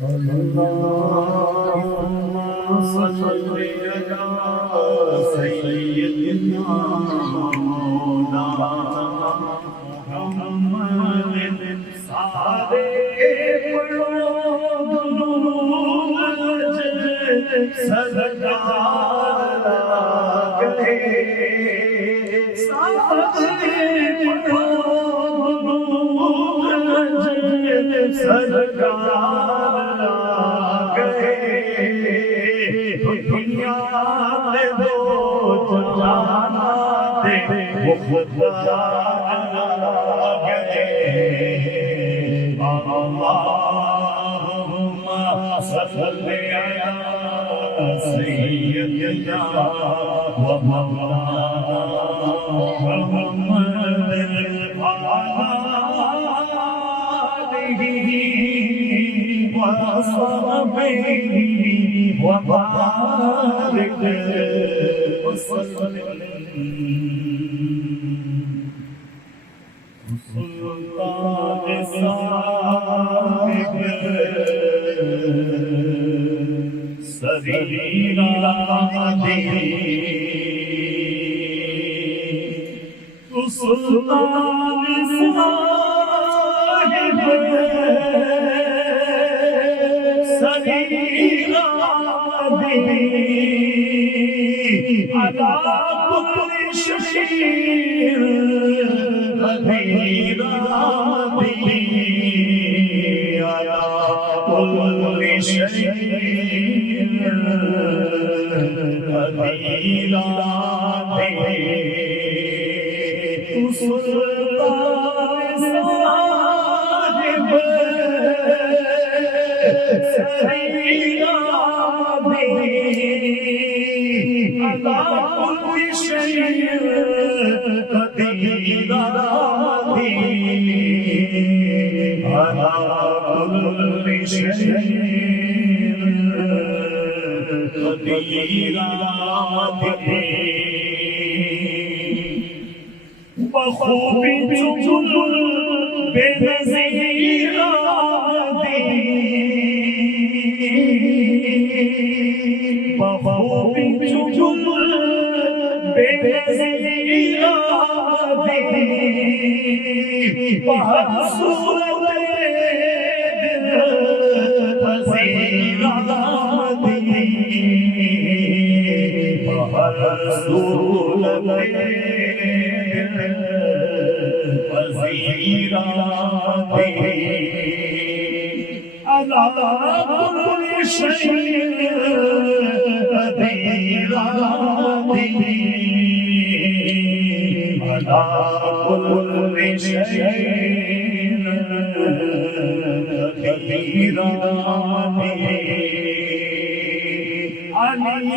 اللهم صل على سيدنا مولانا محمد सारे सरदार गए सरदार गए दुनिया में दो जाना दे वो खुदा गए اللهم صل على سيدنا ومولانا محمد آله وصحبه وبارك وسلم سلطان صاحب सरीरा दे सुल्तान साहिब सरीरा दे अदा कुल शरीर कबीरा दे अदा कुल शरीर कबीरा दे सुल्तान साहिब सरीरा दे अदा कुल शरीर कबीरा दे अदा कुल शरीर कबीरा दे बखूबी चुल बेनज़ीरा दे बखूबी चुल बेनज़ीरा दे बहर सूरत दिल पसीरा दे बहर सूरत वज़ीरा दे अला कुल शरीर कबीरा दे अला कुल शरीर कबीरा दे अली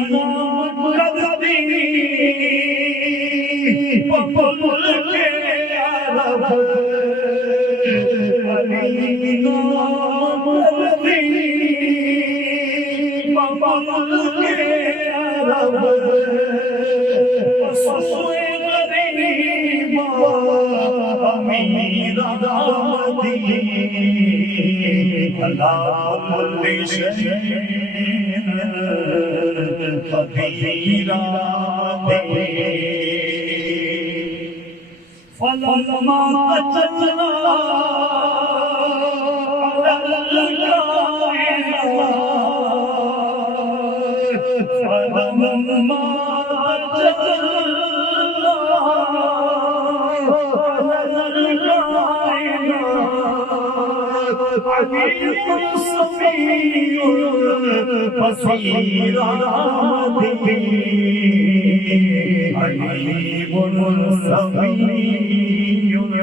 मददी पपुल के अरब अली मददी पपुल के अरब ससुए गरीब अमीरा दे अला कुल शरीर कबीरा दे फलमा चचना फलमा बसीरा दे अलीमुल समीउल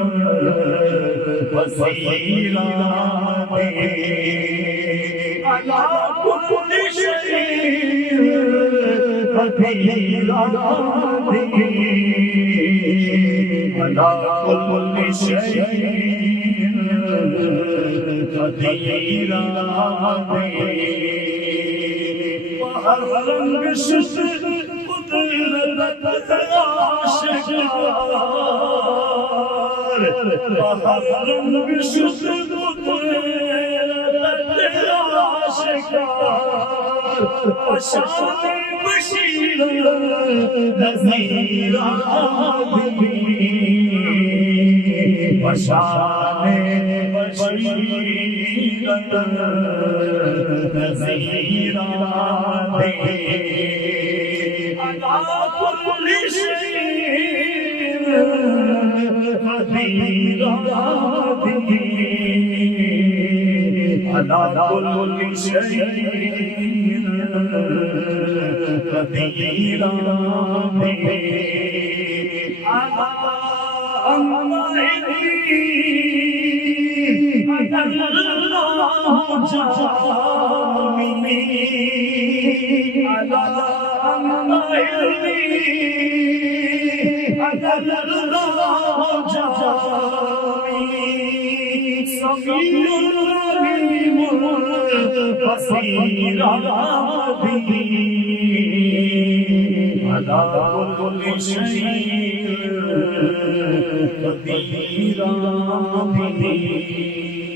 बसीरा दे अला कुल शरीर कबीरा दे अला कुल शरीर कबीरा दे हर रंग शुद्ध कुदरत आशिकार हर रंग शुद्ध कुदरत आशिकार पशाने बशीर नज़ीर आदमी पशाने बशीर नज़ीर आदमी अला कुल्ली शैइन क़दीर आदमी अला कुल्ली शैइन क़दीर आदमी अला قدير